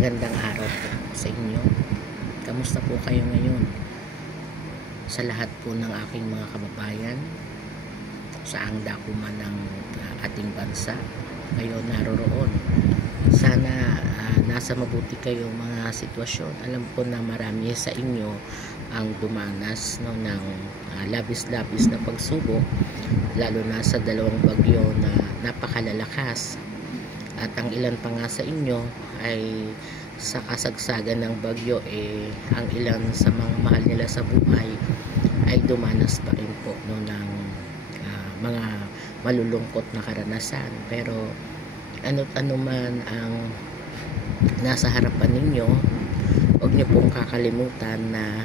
Magandang araw po sa inyo. Kamusta po kayo ngayon? Sa lahat po ng aking mga kababayan, saang dako man ng ating bansa, kayo naroroon. Sana nasa mabuti kayo mga sitwasyon. Alam ko na marami sa inyo ang dumanas ng labis-labis na pagsubok, lalo na sa dalawang bagyo na napakalalakas. At ang ilan pa nga sa inyo ay sa kasagsagan ng bagyo, ang ilan sa mga mahal nila sa buhay ay dumanas pa rin po ng mga malulungkot na karanasan. Pero ano man ang nasa harapan ninyo, huwag niyo pong kakalimutan na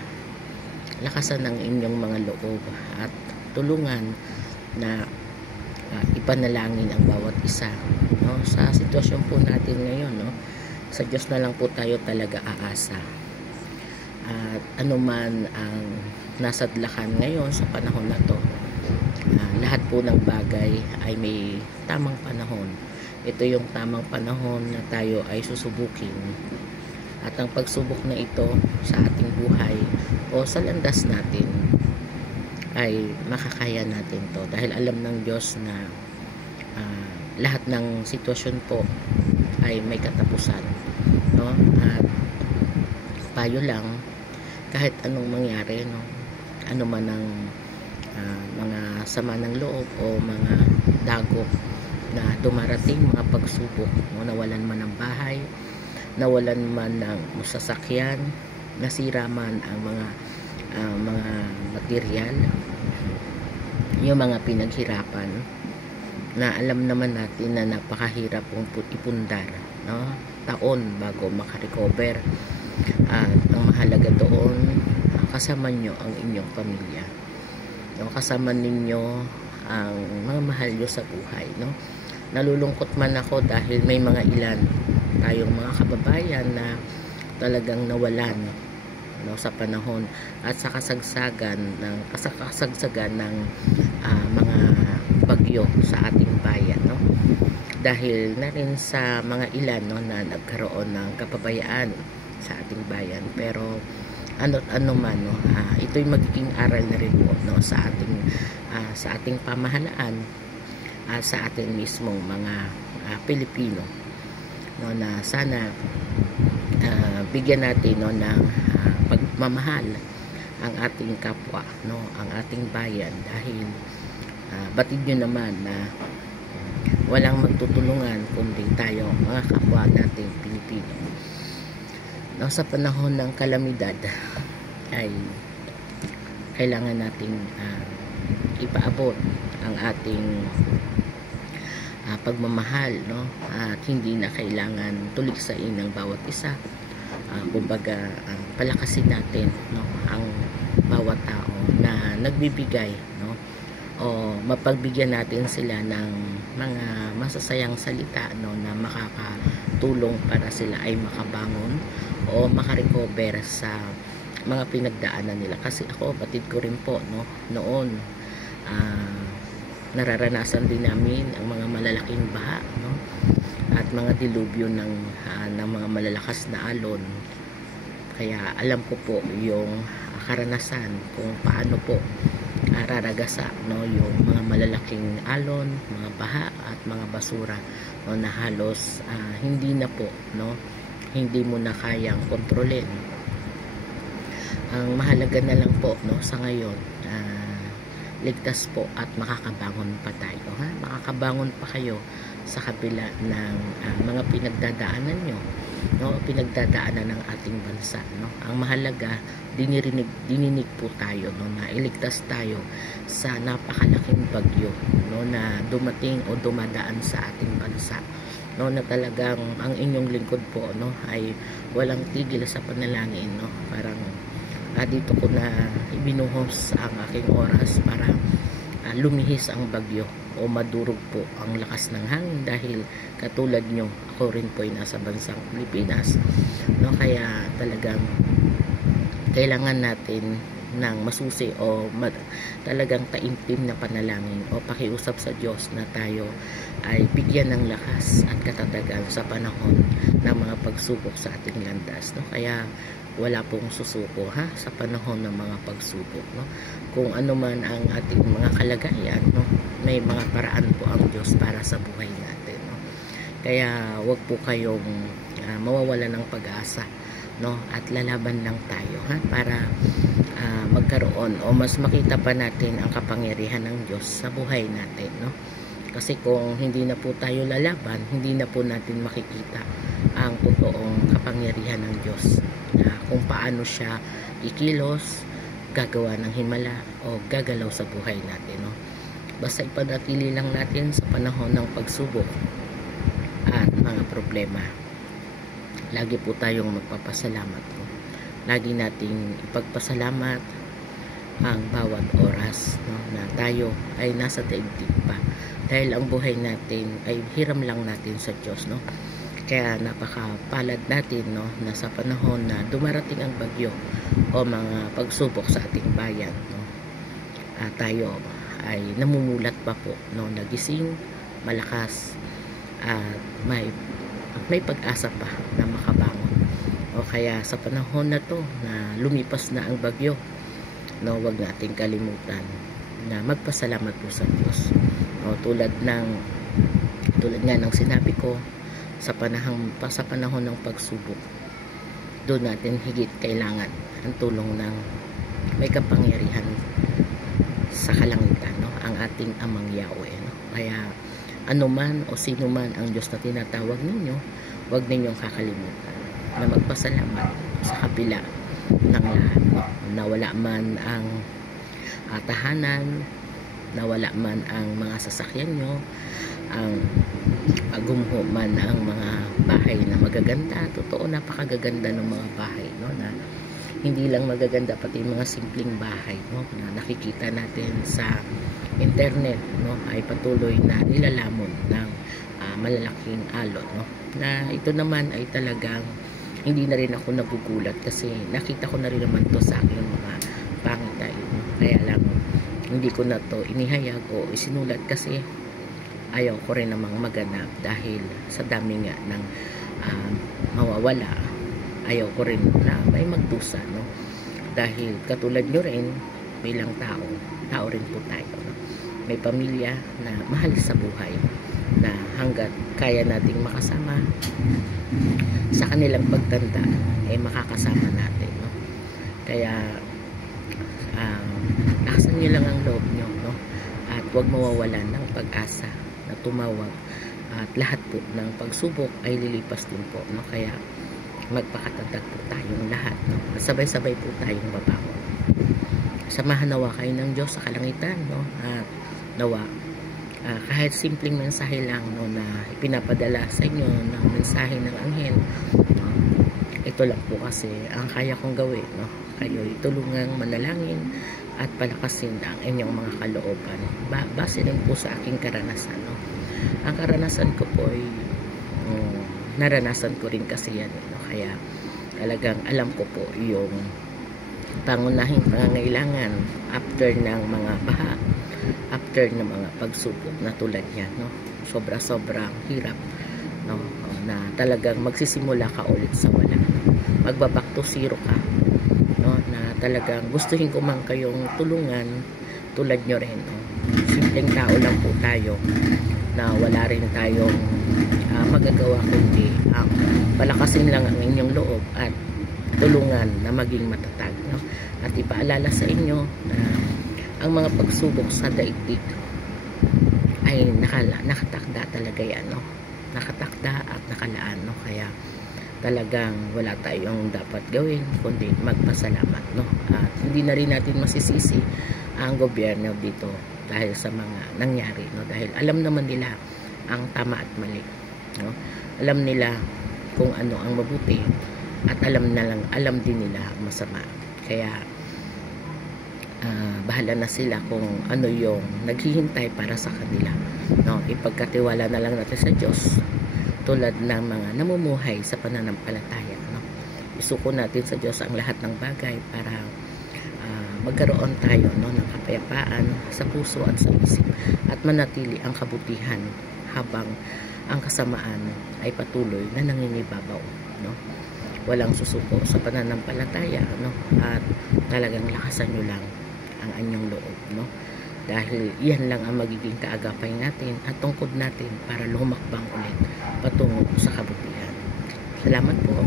lakasan ang inyong mga loob at tulungan na ipanalangin ang bawat isa, no? Sa sitwasyon po natin ngayon, no? Sa Diyos na lang po tayo talaga aasa. At anuman ang nasadlakan ngayon sa panahon na to, lahat po ng bagay ay may tamang panahon. Ito yung tamang panahon na tayo ay susubukin. At ang pagsubok na ito sa ating buhay o sa landas natin ay makakaya natin to, dahil alam ng Diyos na lahat ng sitwasyon po ay may katapusan, no? At payo lang, kahit anong mangyari, no? Ano man ang mga sama ng loob o mga dagok na dumarating, mga pagsubok, no? Nawalan man ng bahay, nawalan man ng sasakyan, nasira man ang mga material, yung mga pinaghirapan na alam naman natin na napakahirap pong ipundar, no? Taon bago makarecover. At ang mahalaga doon, kasama nyo ang inyong pamilya, no? Kasama ninyo ang mga mahal nyo sa buhay, no? Nalulungkot man ako dahil may mga ilan tayong mga kababayan na talagang nawalan, no, sa panahon at sa kasagsagan ng mga bagyo sa ating bayan, no? Dahil na rin sa mga ilan, no, na nagkaroon ng kapabayaan sa ating bayan. Pero ano man, no, ito'y magiging aral na rin po, no, sa ating pamahalaan, sa ating mismong mga Pilipino, no, na sana bigyan natin, no, ng pagmamahal ang ating kapwa, no, ang ating bayan, dahil batid nyo naman na walang magtutulungan kundi tayo, mga kapwa nating Pilipino, no? Sa panahon ng kalamidad ay kailangan nating ipaabot ang ating pagmamahal, no? At hindi na kailangan tuliksain ng bawat isa. Kumbaga palakasin natin, no, ang bawat tao na nagbibigay, no, o mapagbigyan natin sila ng mga masasayang salita, no, na makakatulong para sila ay makabangon o makarecover sa mga pinagdaanan nila. Kasi ako, batid ko rin po, no, noon nararanasan din namin ang mga malalaking baha, no, at mga dilubyo ng mga malalakas na alon. Kaya alam ko po yung karanasan kung paano po raragasa, no, yung mga malalaking alon, mga baha at mga basura, no, na halos hindi na po, no, hindi mo na kayang kontrolin. Ang mahalaga na lang po, no, sa ngayon, ligtas po at makakabangon pa tayo, ha? Makakabangon pa kayo sa kabila ng mga pinagdadaanan nyo, no, pinagdadaanan ng ating bansa, no? Ang mahalaga, dininig po tayo, no, na iligtas tayo sa napakalaking bagyo, no, na dumating o dumadaan sa ating bansa, no, na talagang ang inyong lingkod po, no, ay walang tigil sa panalangin, no? Parang dito ko na ibinuhos ang aking oras para lumihis ang bagyo o madurog po ang lakas ng hangin, dahil katulad nyo, ako rin po ay nasa bansang Pilipinas, no? Kaya talagang kailangan natin ng masusi o talagang taimtim na panalangin o pakiusap sa Diyos na tayo ay bigyan ng lakas at katatagan sa panahon ng mga pagsubok sa ating landas, no? Kaya wala pong susuko sa panahon ng mga pagsubok, no? Kung ano man ang ating mga kalagayan, no? May mga paraan po ang Diyos para sa buhay natin, no? Kaya wag po kayong mawawala ng pag-asa, no? At lalaban lang tayo para magkaroon o mas makita pa natin ang kapangyarihan ng Diyos sa buhay natin, no? Kasi kung hindi na po tayo lalaban, hindi na po natin makikita ang totoong kapangyarihan ng Diyos, na kung paano siya ikilos, gagawa ng himala o gagalaw sa buhay natin, no? Basta ipanatili lang natin sa panahon ng pagsubok at mga problema. Lagi po tayong magpapasalamat, no? Lagi nating ipagpasalamat ang bawat oras, no, na tayo ay nasa daigdig pa, dahil ang buhay natin ay hiram lang natin sa Diyos, no? Kaya napakapalad natin, no, na sa panahon na dumarating ang bagyo o mga pagsubok sa ating bayan, no, tayo ay namumulat pa po, no, nagising, malakas, at may pag-asa pa na makabangon. O kaya sa panahon na to na lumipas na ang bagyo, no, wag nating kalimutan na magpasalamat po sa Diyos. O, tulad nga ng sinabi ko, sa panahon ng pagsubok, doon natin higit kailangan ang tulong ng may kapangyarihan sa kalangitan, no, ang ating Amang Yahweh, no? Kaya anuman o sino man ang Diyos na tinatawag ninyo, huwag ninyong kakalimutan na magpasalamat sa kabila ng lahat, no? Nawala man ang tahanan, nawala man ang mga sasakyan nyo, ang gumuho man ang mga bahay na magaganda. Totoo, napakagaganda ng mga bahay, no, na hindi lang magaganda, pati mga simpleng bahay, no, na nakikita natin sa internet, no, ay patuloy na nilalamon ng malalaking alon, no, na ito naman ay talagang hindi na rin ako nagugulat kasi nakita ko na rin naman to sa aking mga pangitay, no? Kaya lang hindi ko na to inihayag o isinulat kasi ayaw ko rin namang maganap, dahil sa dami nga ng mawawala, ayaw ko rin na may magdusa, no? Dahil katulad nyo rin, bilang tao rin po tayo, no? May pamilya na mahal sa buhay, na hanggat kaya nating makasama sa kanilang pagtanda, makakasama natin, no? Kaya lakasan nyo lang ang loob nyo, no? At huwag mawawalan ng pag-asa na tumawag, at lahat po ng pagsubok ay lilipas din po, no? Kaya magpakatatag po tayong lahat, no? Sabay-sabay po tayong babangon. Samahan nawa kayo ng Diyos sa kalangitan, no? At nawa kahit simpleng mensahe lang, no, na ipinapadala sa inyo ng mensahe ng anghel, no? Ito lang po kasi ang kaya kong gawin, no? Kayo tulungang manalangin at palakasin ang inyong mga kalooban, base rin po sa aking karanasan, no? Ang karanasan ko po ay naranasan ko rin kasi yan, no? Kaya talagang alam ko po yung pangunahing pangangailangan after ng mga baha, after ng mga pagsubok na tulad yan, no? Sobrang hirap, no? Na talagang magsisimula ka ulit sa wala, no? Magbaback to zero ka, no? Na talagang gustuhin ko man kayong tulungan tulad nyo rin, no? Simpleng tao lang po tayo na wala rin tayong magagawa kundi palakasin lang ang inyong loob at tulungan na maging matatag, no? At ipaalala sa inyo na ang mga pagsubok sa daigdig ay nakatakda talaga yan, no? Nakatakda at nakalaan, no? Kaya talagang wala tayong dapat gawin kundi magpasalamat, no? At hindi na rin natin masisisi ang gobyerno dito dahil sa mga nangyari, no? Dahil alam naman nila ang tama at mali, no? Alam nila kung ano ang mabuti at alam din nila ang masama. Kaya bahala na sila kung ano yung naghihintay para sa kanila, no? Ipagkatiwala na lang natin sa Diyos, tulad ng mga namumuhay sa pananampalataya, no? Isuko natin sa Diyos ang lahat ng bagay para magkaroon tayo ng kapayapaan sa puso at sa isip at manatili ang kabutihan habang ang kasamaan ay patuloy na nanginibabaw, no? Walang susuko sa pananampalataya, no? At talagang lakasan nyo lang ang anyong loob, no? Dahil yan lang ang magiging kaagapay natin at tungkod natin para lumakbang ulit patungo sa kabutihan. Salamat po.